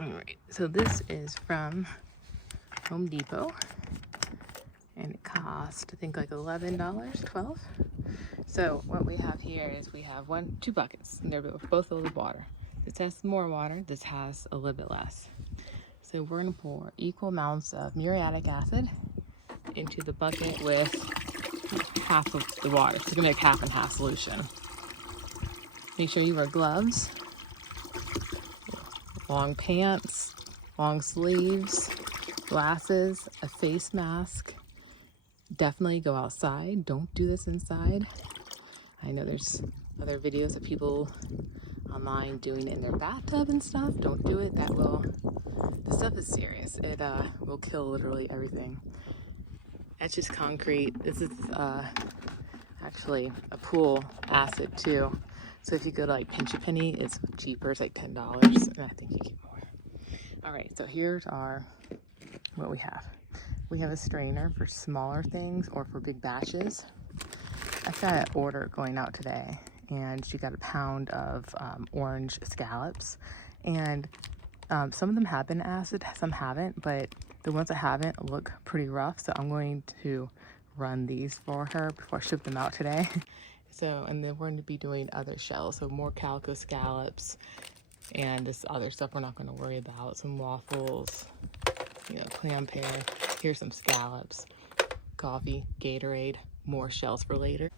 Alright, so this is from Home Depot. And it cost, I think, like $11, $12. So what we have here is we have two buckets, and they're both filled with water. This has more water, this has a little bit less. So we're gonna pour equal amounts of muriatic acid into the bucket with half of the water. So it's gonna make half and half solution. Make sure you wear gloves, long pants, long sleeves, glasses, a face mask. Definitely go outside. Don't do this inside. I know there's other videos of people online doing it in their bathtub and stuff. Don't do it. This stuff is serious. It will kill literally everything. That's just concrete. This is actually a pool acid too. So if you go to like Pinch a Penny, it's cheaper. It's like $10, and I think you get more. All right, so here's what we have. We have a strainer for smaller things or for big batches. I've got an order going out today, and she got a pound of orange scallops, and some of them have been acid, some haven't, but the ones that haven't look pretty rough, so I'm going to run these for her before I ship them out today. So, and then we're going to be doing other shells, so more calico scallops and this other stuff we're not going to worry about, some waffles, clam pear. Here's some scallops, coffee, Gatorade, more shells for later.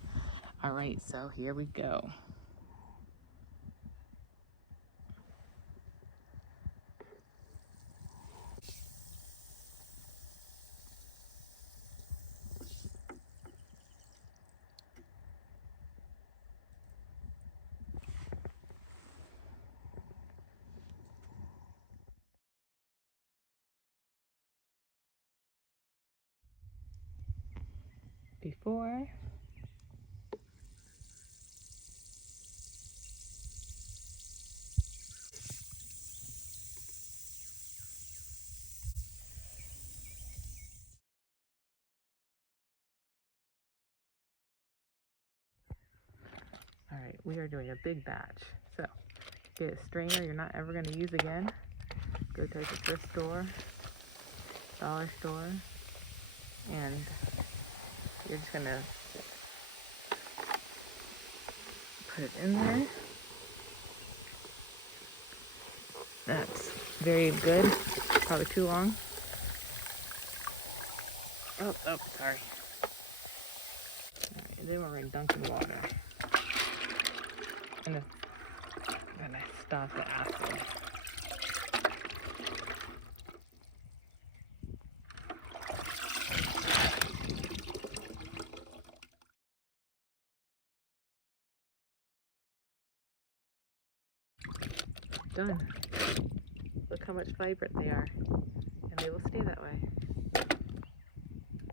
All right, so here we go. Before. All right, we are doing a big batch. So get a strainer you're not ever going to use again. Go to the thrift store, dollar store, and you're just going to put it in there. That's very good. Probably too long. Oh, sorry. All right, then we're going to dunk in water. And then I stop the acid. Done. Look how much vibrant they are. And they will stay that way.